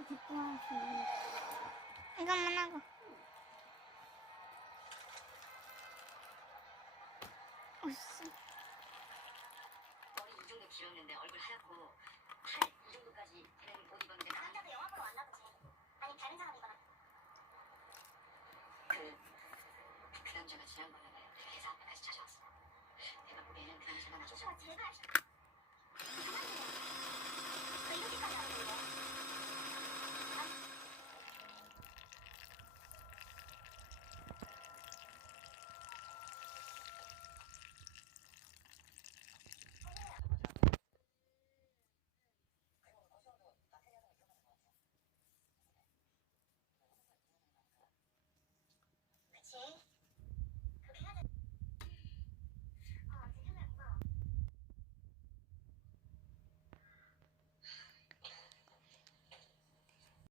하고 듣고 하고. 이것만 하고. 어씨. 머리 이 정도 길었는데 얼굴 하얗고 팔 이 정도까지 되는 옷 입었는데 남자도 영화 보러 왔나 보지. 아니 다른 사람이거나. 그 남자가 지난번에